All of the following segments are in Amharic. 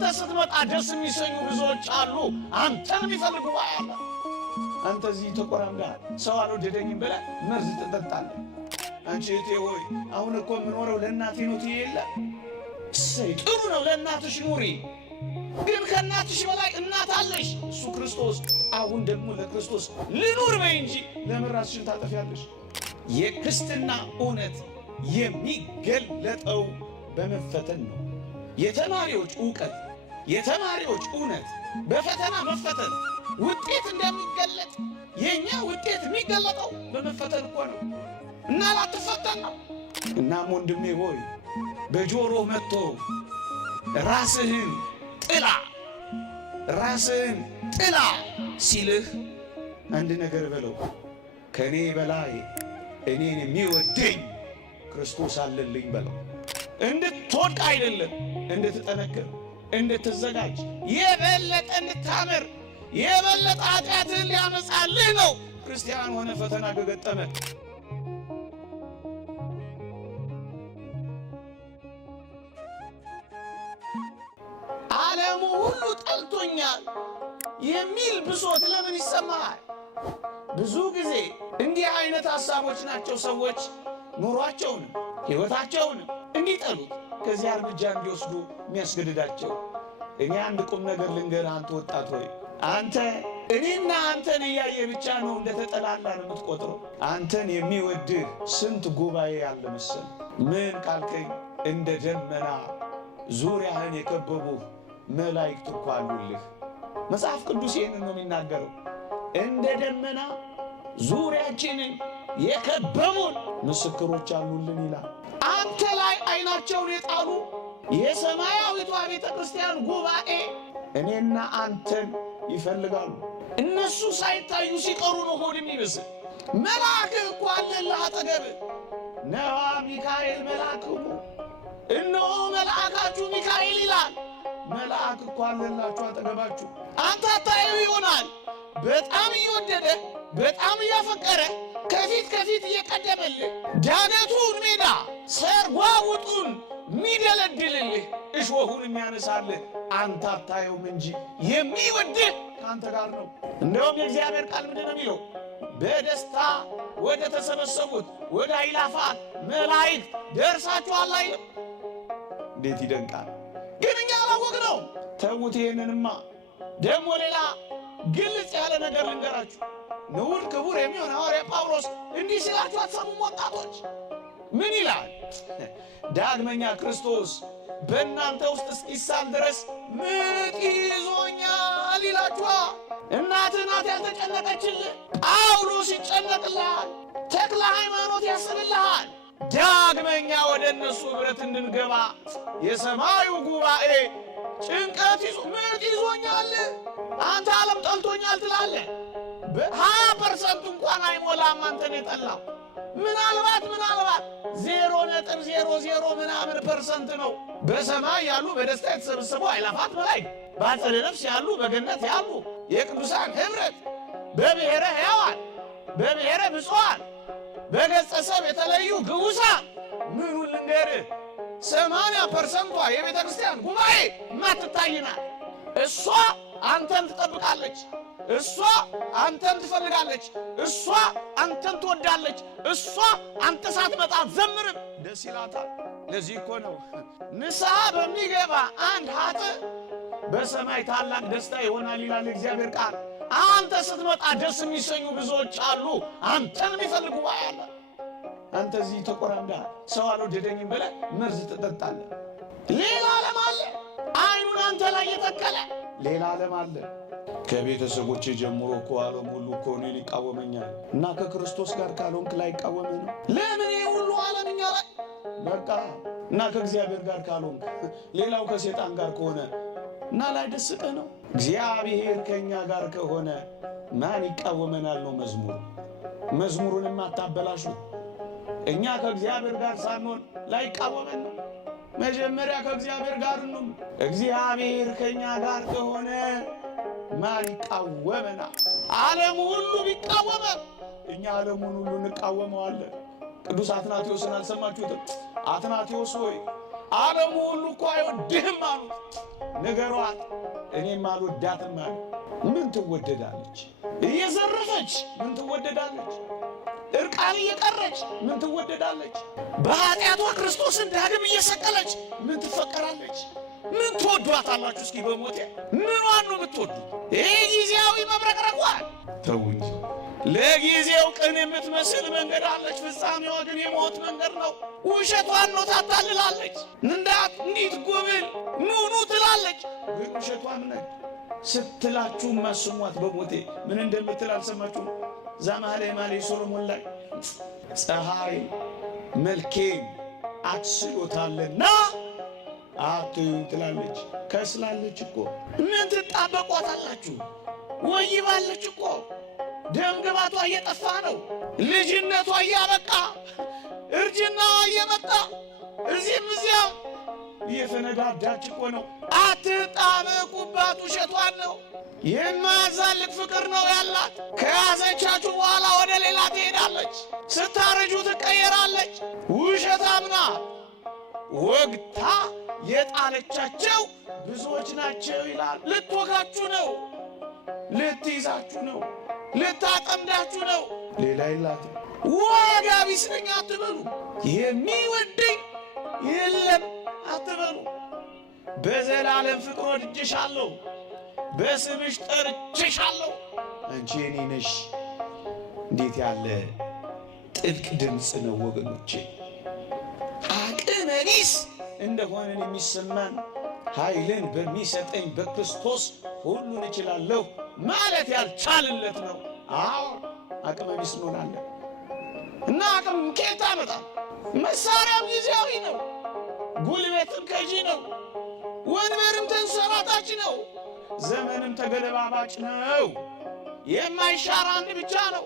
አንተ ስትመጣ ደስ የሚሰኙ ብዙዎች አሉ፣ አንተን የሚፈልጉ አያለ። አንተ እዚህ ተቆራምደሃል፣ ሰው አልወደደኝም ብለህ መርዝ ትጠጣለህ። አንቺ እህቴ ሆይ አሁን እኮ የምኖረው ለእናቴ ነው ትይ የለ? እሰይ ጥሩ ነው፣ ለእናትሽ ኑሪ። ግን ከእናትሽ በላይ እናት አለሽ፣ እሱ ክርስቶስ። አሁን ደግሞ ለክርስቶስ ልኑር በይ እንጂ ለምን ራስሽን ታጠፊያለሽ? የክርስትና እውነት የሚገለጠው በመፈተን ነው። የተማሪዎች ዕውቀት፣ የተማሪዎች እውነት በፈተና መፈተን ውጤት እንደሚገለጥ የኛ ውጤት የሚገለጠው በመፈተን እኮ ነው። እና ላትፈተን ነው። እናም ወንድሜ ሆይ በጆሮህ መጥቶ ራስህን ጥላ ሲልህ አንድ ነገር በለው፣ ከኔ በላይ እኔን የሚወደኝ ክርስቶስ አለልኝ በለው። እንድትወድቅ አይደለም፣ እንድትጠነክር፣ እንድትዘጋጅ፣ የበለጠ እንድታምር፣ የበለጠ ኃጢአትህን ሊያነጻልህ ነው። ክርስቲያን ሆነ ፈተና ከገጠመ ዓለሙ ሁሉ ጠልቶኛል የሚል ብሶት ለምን ይሰማሃል? ብዙ ጊዜ እንዲህ አይነት ሐሳቦች ናቸው ሰዎች ኑሯቸውን ሕይወታቸውን እንዲጠሉት ከዚያ እርምጃ እንዲወስዱ የሚያስገድዳቸው። እኔ አንድ ቁም ነገር ልንገርህ አንተ ወጣት ሆይ፣ አንተ እኔና አንተን እያየ ብቻ ነው እንደተጠላላን የምትቆጥረው። አንተን የሚወድህ ስንት ጉባኤ ያለ መሰል። ምን ካልከኝ እንደ ደመና ዙሪያህን የከበቡህ መላእክት እኮ አሉልህ። መጽሐፍ ቅዱስ ይህንን ነው የሚናገረው። እንደ ደመና ዙሪያችንን የከበቡን ምስክሮች አሉልን ይላል። አንተ ላይ አይናቸውን የጣሉ የሰማያዊቷ ቤተ ክርስቲያን ጉባኤ እኔና አንተን ይፈልጋሉ። እነሱ ሳይታዩ ሲቀሩ ነው ሆድ የሚብስል። መልአክ እኮ አለልህ አጠገብህ። ነዋ ሚካኤል መልአክሙ፣ እነሆ መልአካችሁ ሚካኤል ይላል። መልአክ እኮ አለላችሁ አጠገባችሁ። አንተ አታየው ይሆናል። በጣም እየወደደ በጣም እያፈቀረ ከፊት እየቀደመልህ ዳገቱን ሜዳ ሰርጓጉጡን የሚደለድልልህ እሾሁን የሚያነሳልህ አንተ አታየውም እንጂ የሚወድህ ከአንተ ጋር ነው። እንደውም የእግዚአብሔር ቃል ምንድን ነው የሚለው? በደስታ ወደ ተሰበሰቡት ወደ አእላፋት መላእክት ደርሳችኋል አይልም? እንዴት ይደንቃል! ግን እኛ አላወቅነው። ተዉት ይሄንንማ። ደግሞ ሌላ ግልጽ ያለ ነገር ልንገራችሁ። ንዑድ ክቡር የሚሆን ሐዋርያ ጳውሎስ እንዲህ ሲላችሁ አትሰሙም ወጣቶች? ምን ይላል? ዳግመኛ ክርስቶስ በእናንተ ውስጥ እስኪሳል ድረስ ምጥ ይዞኛል ይላችኋል። እናትህ ናት ያልተጨነቀችልህ። ጳውሎስ ይጨነቅልሃል። ተክለ ሃይማኖት ያስብልሃል። ዳግመኛ ወደ እነሱ ኅብረት እንድንገባ የሰማዩ ጉባኤ ጭንቀት ምጥ ይዞኛል። አንተ ዓለም ጠልቶኛል ትላለህ። በ20% እንኳን አይሞላም አንተን የጠላው። ምናልባት 0.00 ምናምን % ነው በሰማይ ያሉ በደስታ የተሰበሰቡ አእላፋት መላእክት፣ በአጸደ ነፍስ ያሉ በገነት ያሉ የቅዱሳን ኅብረት፣ በብሔረ ሕያዋን በብሔረ ብፁዓን በገጸ ሰብ የተለዩ ግዑዛን። ምኑን ልንገርህ? 80% የቤተ ክርስቲያን ጉባኤ ማትታይናል። እሷ አንተን ትጠብቃለች። እሷ አንተን ትፈልጋለች። እሷ አንተን ትወዳለች። እሷ አንተ ሳትመጣ አትዘምርም፣ ደስ ይላታል። ለዚህ እኮ ነው ንስሐ በሚገባ አንድ ኃጥእ በሰማይ ታላቅ ደስታ ይሆናል ይላል እግዚአብሔር ቃል። አንተ ስትመጣ ደስ የሚሰኙ ብዙዎች አሉ፣ አንተን የሚፈልጉ አያለ። አንተ እዚህ ተቆራምደሃል፣ ሰው አልወደደኝም ብለህ መርዝ ትጠጣለህ። ሌላ ዓለም አለ፣ አይኑን አንተ ላይ የተከለ ሌላ ዓለም አለ። ከቤተሰቦቼ ጀምሮ እኮ ዓለም ሁሉ እኮ እኔን ይቃወመኛል። እና ከክርስቶስ ጋር ካልሆንክ ላይቃወምህ ነው። ለምን ይሄ ሁሉ ዓለም እኛ ላይ በቃ። እና ከእግዚአብሔር ጋር ካልሆንክ ሌላው ከሴጣን ጋር ከሆነ እና ላይደስቅህ ነው። እግዚአብሔር ከእኛ ጋር ከሆነ ማን ይቃወመናል ነው መዝሙር። መዝሙሩንም አታበላሹት። እኛ ከእግዚአብሔር ጋር ሳንሆን ላይቃወመን ነው። መጀመሪያ ከእግዚአብሔር ጋር ነው። እግዚአብሔር ከእኛ ጋር ከሆነ ማን ይቃወመናል? ዓለም ሁሉ ቢቃወመን እኛ ዓለሙን ሁሉ እንቃወመዋለን። ቅዱስ አትናቴዎስን አልሰማችሁትም? አትናቴዎስ ሆይ ዓለሙ ሁሉ እኮ አይወድህም አሉት። ንገሯት፣ እኔም አልወዳትም አለ። ምን ትወደዳለች? እየዘረፈች ምን ትወደዳለች? እርቃን እየቀረች ምን ትወደዳለች? በኃጢአቷ ክርስቶስን ዳግም እየሰቀለች ምን ትፈቀራለች? ምን ትወዷታላችሁ? እስኪ በሞቴ ምኗን ነው የምትወዱት? ይህ ጊዜያዊ መብረቅረቋል ተውኝ። ለጊዜው ቅን የምትመስል መንገድ አለች፣ ፍጻሜዋ ግን የሞት መንገድ ነው። ውሸቷን ነው ታታልላለች። እንዲት ጉብል ኑኑ ትላለች፣ ግን ውሸቷን ነች። ስትላችሁ ማስሟት በሞቴ ምን እንደምትል አልሰማችሁም? ዛማሌ ማሌ ሶሎሞን ላይ ፀሐይ መልኬን አትስሎታልና አትዩኝ ትላለች። ከስላለች እኮ ምን ትጣበቋታላችሁ? ወይባለች እኮ ደም ግባቷ እየጠፋ ነው። ልጅነቷ እያበቃ እርጅናዋ እየመጣ እዚህም እዚያም እየፈነዳዳች እኮ ነው። አትጣበቁባት፣ ውሸቷን ነው። የማያዛልቅ ፍቅር ነው ያላት። ከያዘቻችሁ በኋላ ወደ ሌላ ትሄዳለች። ስታረጁ ትቀየራለች። ውሸታም ናት። ወግታ የጣለቻቸው ብዙዎች ናቸው ይላል። ልትወጋችሁ ነው፣ ልትይዛችሁ ነው፣ ልታጠምዳችሁ ነው። ሌላ የላትም። ዋጋ ቢስ ነኝ አትበሉ። የሚወደኝ የለም አትበሉ። በዘላለም ፍቅር ወድጄሻለሁ፣ በስምሽ ጠርቼሻለሁ፣ አንቺ የኔ ነሽ። እንዴት ያለ ጥልቅ ድምፅ ነው ወገኖቼ! አቅመ ቢስ እንደሆነን የሚሰማን ኃይልን በሚሰጠኝ በክርስቶስ ሁሉን እችላለሁ ማለት ያልቻልለት ነው። አዎ አቅመ ቢስ እንሆናለን እና አቅም ከየት አመጣ? መሳሪያም ጊዜያዊ ነው፣ ጉልበትም ከጂ ነው፣ ወንበርም ተንሰራታች ነው፣ ዘመንም ተገለባባጭ ነው። የማይሻር አንድ ብቻ ነው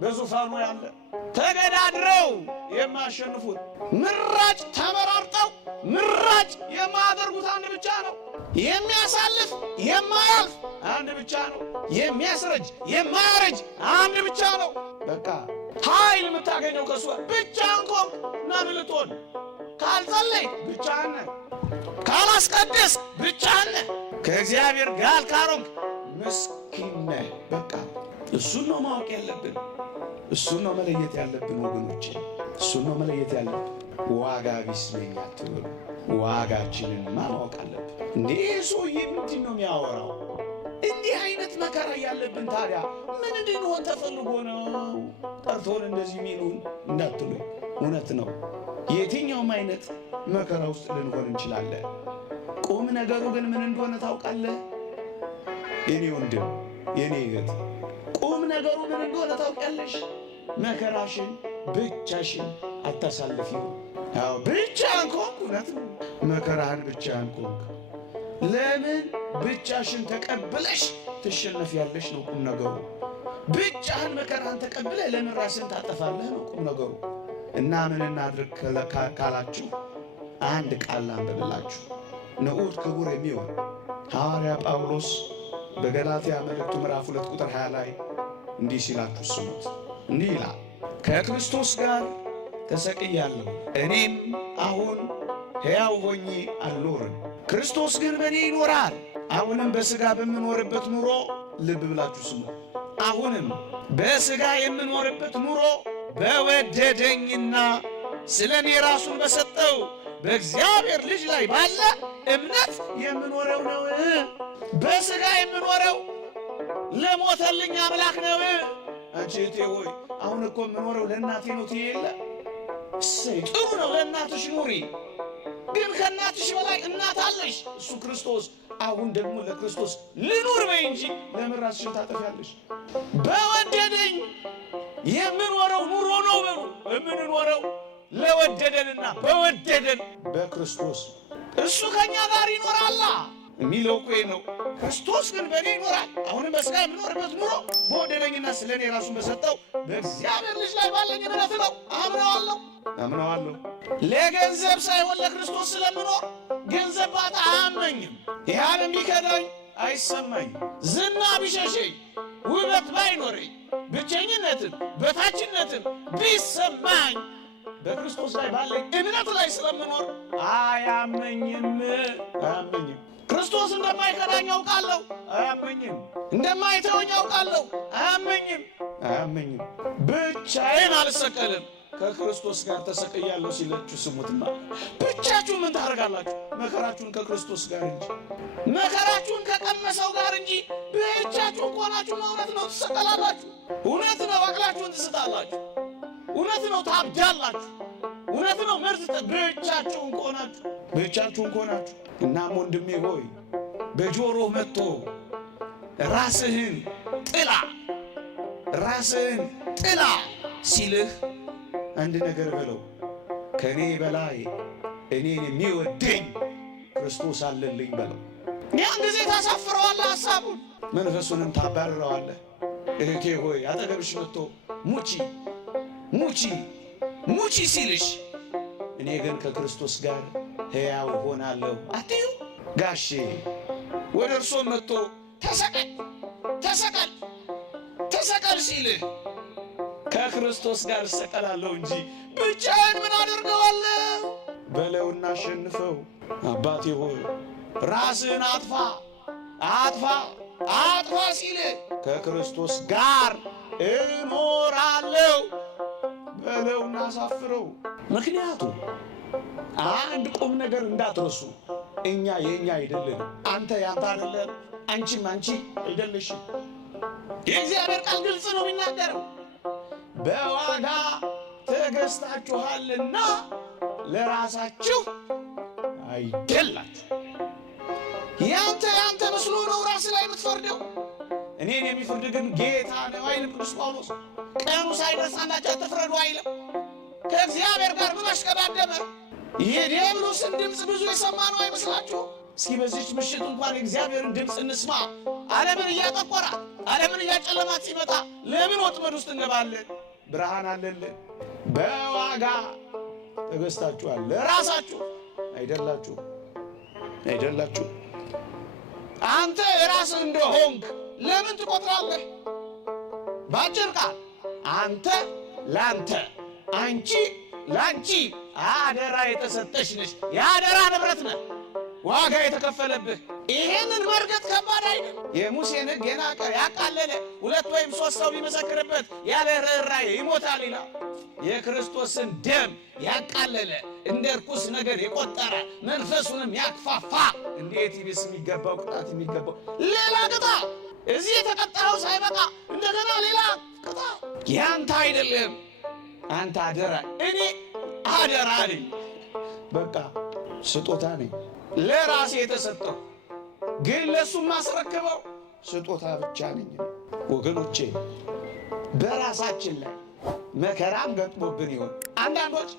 በዙፋኑ ያለ፣ ተገዳድረው የማያሸንፉት፣ ምራጭ ተመራርጠው ምራጭ የማያደርጉት አንድ ብቻ ነው። የሚያሳልፍ የማያልፍ አንድ ብቻ ነው። የሚያስረጅ የማያረጅ አንድ ብቻ ነው። በቃ ኃይል የምታገኘው ከሱ ብቻህን ቆም እና ምን ልትሆን? ካልጸለይክ ብቻህን ነህ፣ ካላስቀደስ ብቻህን ነህ፣ ከእግዚአብሔር ጋር ካልሆንክ ምስኪን ነህ። በቃ እሱን ነው ማወቅ ያለብን፣ እሱን ነው መለየት ያለብን ወገኖቼ፣ እሱን ነው መለየት ያለብን። ዋጋ ቢስ ነኝ አትበሉ። ዋጋችንን ማወቅ አለብን። እንዴ ሰውዬ ምንድን ነው የሚያወራው? እንዲህ አይነት መከራ ያለብን ታዲያ ምን እንድንሆን ተፈልጎ ነው ጠርቶን እንደዚህ ሚሉን እንዳትሉኝ፣ እውነት ነው። የትኛውም አይነት መከራ ውስጥ ልንሆን እንችላለን። ቁም ነገሩ ግን ምን እንደሆነ ታውቃለህ? የኔ ወንድም የኔ እህት፣ ቁም ነገሩ ምን እንደሆነ ታውቂያለሽ? መከራሽን ብቻሽን አታሳልፊው። አዎ ብቻህን ከሆንክ እውነት ነው መከራህን ብቻህን ከሆንክ ለምን ብቻሽን ተቀብለሽ ትሸነፊያለሽ ነው ቁም ነገሩ። ብቻህን መከራህን ተቀብለህ ለምን ራስህን ታጠፋለህ ነው ቁም ነገሩ። እና ምን እናድርግ ካላችሁ አንድ ቃል ላንብብላችሁ። ንዑድ ክቡር የሚሆን ሐዋርያ ጳውሎስ በገላትያ መልእክቱ ምዕራፍ 2 ቁጥር 20 ላይ እንዲህ ሲላችሁ ስሙት። እንዲህ ይላል፣ ከክርስቶስ ጋር ተሰቅያለሁ፣ እኔም አሁን ሕያው ሆኜ አልኖርም፣ ክርስቶስ ግን በእኔ ይኖራል። አሁንም በሥጋ በምኖርበት ኑሮ፣ ልብ ብላችሁ ስሙ፣ አሁንም በሥጋ የምኖርበት ኑሮ በወደደኝና ስለ እኔ ራሱን በሰጠው በእግዚአብሔር ልጅ ላይ ባለ እምነት የምኖረው ነው። በሥጋ የምኖረው ለሞተልኝ አምላክ ነው። አንቺ እህቴ ሆይ አሁን እኮ የምኖረው ለእናቴ ነው ትይ የለ? እሰይ ጥሩ ነው፣ ለእናትሽ ኑሪ። ግን ከእናትሽ በላይ እናት አለሽ፣ እሱ ክርስቶስ። አሁን ደግሞ ለክርስቶስ ልኑር በይ እንጂ ለምን ራስሽን ታጠፊያለሽ? በወደደኝ የምኖረው ኑሮ ነው በሉ። የምንኖረው ለወደደንና በወደደን በክርስቶስ እሱ ከኛ ጋር ይኖራላ የሚለው እኮ ነው። ክርስቶስ ግን በእኔ ይኖራል። አሁንም በሥጋ የምኖርበት ኑሮ በወደደኝና ስለ እኔ ራሱን በሰጠው በእግዚአብሔር ልጅ ላይ ባለኝ እምነት ነው። አምነዋለሁ። ለገንዘብ ሳይሆን ለክርስቶስ ስለምኖር ገንዘብ ባጣ አያመኝም። ይህን ቢከዳኝ አይሰማኝም። ዝና ቢሸሸኝ፣ ውበት ባይኖረኝ፣ ብቸኝነትን በታችነትን ቢሰማኝ በክርስቶስ ላይ ባለኝ እምነት ላይ ስለምኖር አያመኝም። ክርስቶስ እንደማይከዳኝ አውቃለሁ፣ አያመኝም። እንደማይተወኝ አውቃለሁ፣ አያመኝም። ብቻዬን አልሰቀልም፣ ከክርስቶስ ጋር ተሰቅያለሁ ሲላችሁ ስሙትማ። ብቻችሁ ምን ታደርጋላችሁ? መከራችሁን ከክርስቶስ ጋር እንጂ መከራችሁን ከቀመሰው ጋር እንጂ ብቻችሁን ከሆናችሁ እውነት ነው ትሰቀላላችሁ፣ እውነት ነው አቅላችሁን ትስታላችሁ፣ እውነት ነው ታብዳላችሁ፣ እውነት ነው ምርጥ ብቻችሁን ከሆናችሁ። እናም ወንድሜ ሆይ በጆሮህ መጥቶ ራስህን ጥላ ሲልህ አንድ ነገር በለው፣ ከኔ በላይ እኔን የሚወደኝ ክርስቶስ አለልኝ በለው። ያን ጊዜ ታሳፍረዋለህ ሐሳቡን፣ መንፈሱንም ታባርረዋለህ። እህቴ ሆይ አጠገብሽ መጥቶ ሙቺ ሲልሽ እኔ ግን ከክርስቶስ ጋር ሕያው ሆናለሁ አትዩ። ጋሼ ወደ እርሶም መጥቶ ተሰቀል ሲልህ ከክርስቶስ ጋር እሰቀላለሁ እንጂ ብቻዬን ምን አደርገዋለሁ በለውና አሸንፈው። አባቴ ሆይ ራስህን አጥፋ ሲልህ ከክርስቶስ ጋር እኖራለሁ በለውና አሳፍረው። ምክንያቱም አንድ ቁም ነገር እንዳትረሱ፣ እኛ የኛ አይደለም፣ አንተ ያንተ አይደለም፣ አንቺም አንቺ አይደለሽም። የእግዚአብሔር ቃል ግልጽ ነው የሚናገረው። በዋጋ ተገዝታችኋልና ለራሳችሁ አይደላችሁ። ያንተ መስሎ ነው ራስ ላይ የምትፈርደው። እኔን የሚፈርድ ግን ጌታ ነው አይልም ቅዱስ ጳውሎስ። ቀኑ ሳይደርስ አንዳችሁ አትፍረዱ አይልም። ከእግዚአብሔር ጋር ምን አሽቀዳደመ? የዲያብሎስን ድምፅ ብዙ የሰማ ነው አይመስላችሁ? እስኪ በዚች ምሽት እንኳን የእግዚአብሔርን ድምፅ እንስማ። ዓለምን እያጠቆራት ዓለምን እያጨለማት ሲመጣ ለምን ወጥመድ ውስጥ እንገባለን? ብርሃን አለልን። በዋጋ ተገዝታችኋል፣ ለራሳችሁ አይደላችሁ። አንተ የራስህ እንደሆንክ ለምን ትቆጥራለህ? ባጭር ቃል አንተ ላንተ፣ አንቺ ላንቺ አደራ የተሰጠሽ ነሽ። የአደራ ንብረት ነህ፣ ዋጋ የተከፈለብህ። ይሄንን መርገጥ ከባድ አይደል? የሙሴን ሕግ የናቀ ያቃለለ 2 ወይም 3 ሰው ቢመሰክርበት ያለ ርኅራኄ ይሞታል ይላል። የክርስቶስን ደም ያቃለለ እንደ ርኩስ ነገር የቆጠረ መንፈሱንም ያክፋፋ እንዴት ይብስ የሚገባው ቅጣት የሚገባው ሌላ ቅጣት። እዚህ የተቀጣው ሳይበቃ እንደገና ሌላ ቅጣት። ያንተ አይደለም፣ አንተ አደራ። እኔ አደራ ነኝ፣ በቃ ስጦታ ነኝ፣ ለራሴ የተሰጠው ግን ለሱም ማስረክበው ስጦታ ብቻ ነኝ። ወገኖቼ በራሳችን ላይ መከራም ገጥሞብን ይሆን? አንዳንዶች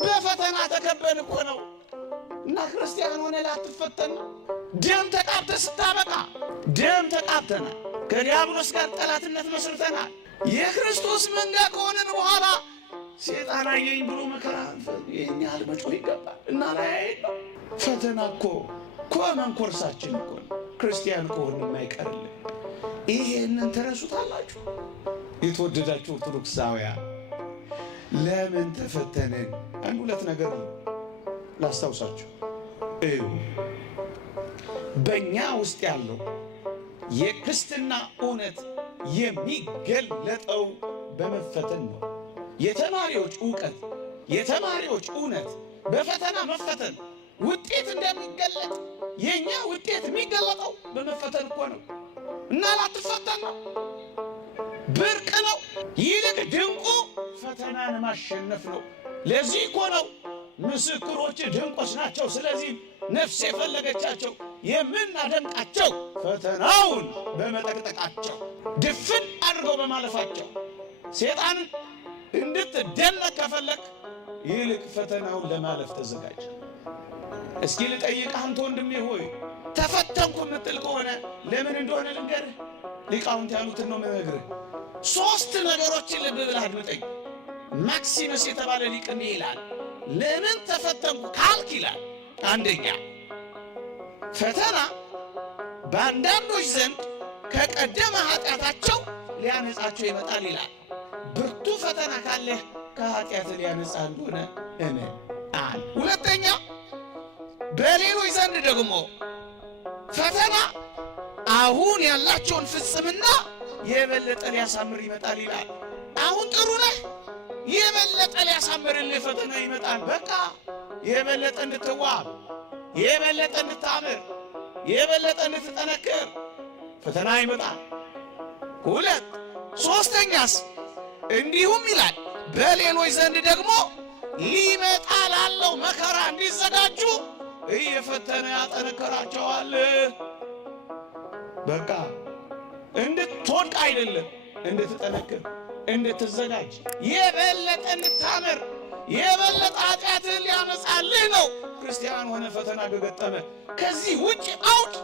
በፈተና ተከበን እኮ ነው እና ክርስቲያን ሆነ ላትፈተን ነው። ደም ተቃብተ ስታበቃ ደም ተቃብተናል። ከዲያብሎስ ጋር ጠላትነት መስርተናል። የክርስቶስ መንጋ ከሆንን በኋላ ሴጣን አየኝ ብሎ መከራ የኛ አልመጮህ ይገባል እና ላይ ፈተና እኮ ኮመን ኮርሳችን እኮ ክርስቲያን ከሆንን የማይቀርልን። ይሄንን ተረሱታላችሁ? የተወደዳችሁ ኦርቶዶክሳውያን ለምን ተፈተንን? አንድ ሁለት ነገር ላስታውሳችሁ። በእኛ ውስጥ ያለው የክርስትና እውነት የሚገለጠው በመፈተን ነው። የተማሪዎች እውቀት፣ የተማሪዎች እውነት በፈተና መፈተን ውጤት እንደሚገለጥ የኛ ውጤት የሚገለጠው በመፈተን እኮ ነው እና ላትፈተን ነው። ብርቅ ነው። ይልቅ ድንቁ ፈተናን ማሸነፍ ነው። ለዚህ እኮ ነው ምስክሮች ድንቆች ናቸው፣ ስለዚህ ነፍስ የፈለገቻቸው የምናደንቃቸው ፈተናውን በመጠቅጠቃቸው ድፍን አድርገው በማለፋቸው። ሴጣንን እንድትደነቅ ከፈለግ ይልቅ ፈተናውን ለማለፍ ተዘጋጅ። እስኪ ልጠይቅህ አንተ ወንድሜ ሆይ ተፈተንኩ የምትል ከሆነ ለምን እንደሆነ ልንገርህ። ሊቃውንት ያሉትን ነው የምነግርህ። 3 ነገሮችን ልብ ብለህ አድምጠኝ። ማክሲመስ የተባለ ሊቅ እንዲህ ይላል፣ ለምን ተፈተንኩ ካልክ ይላል፣ አንደኛ ፈተና በአንዳንዶች ዘንድ ከቀደመ ኃጢአታቸው ሊያነጻቸው ይመጣል ይላል። ብርቱ ፈተና ካለህ ከኃጢአት ሊያነጻ እንደሆነ እመን። ሁለተኛ በሌሎች ዘንድ ደግሞ ፈተና አሁን ያላቸውን ፍጽምና የበለጠ ሊያሳምር ይመጣል ይላል። አሁን ጥሩ ነህ፣ የበለጠ ሊያሳምርልህ ፈተና ይመጣል። በቃ የበለጠ እንድትዋብ፣ የበለጠ እንድታምር፣ የበለጠ እንድትጠነክር ፈተና ይመጣል። ሁለት ሶስተኛስ እንዲሁም ይላል በሌሎች ዘንድ ደግሞ ሊመጣ ላለው መከራ እንዲዘጋጁ እየፈተነ ያጠነከራቸዋል። በቃ እንድትወድቅ አይደለም፣ እንድትጠነክር፣ እንድትዘጋጅ፣ የበለጠ እንድታምር፣ የበለጠ ኃጢአትህን ሊያነጻልህ ነው። ክርስቲያን ሆነ ፈተና ከገጠመ ከዚህ ውጭ አውድ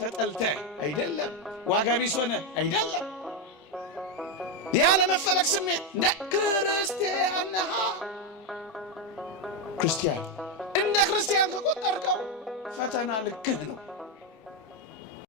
ተጠልተህ አይደለም፣ ዋጋ ቢስ ሆነ አይደለም። ያለመፈለግ ስሜት እንደ ክርስቲያን ነህ። ክርስቲያን እንደ ክርስቲያን ከቆጠርከው ፈተና ልክህ ነው።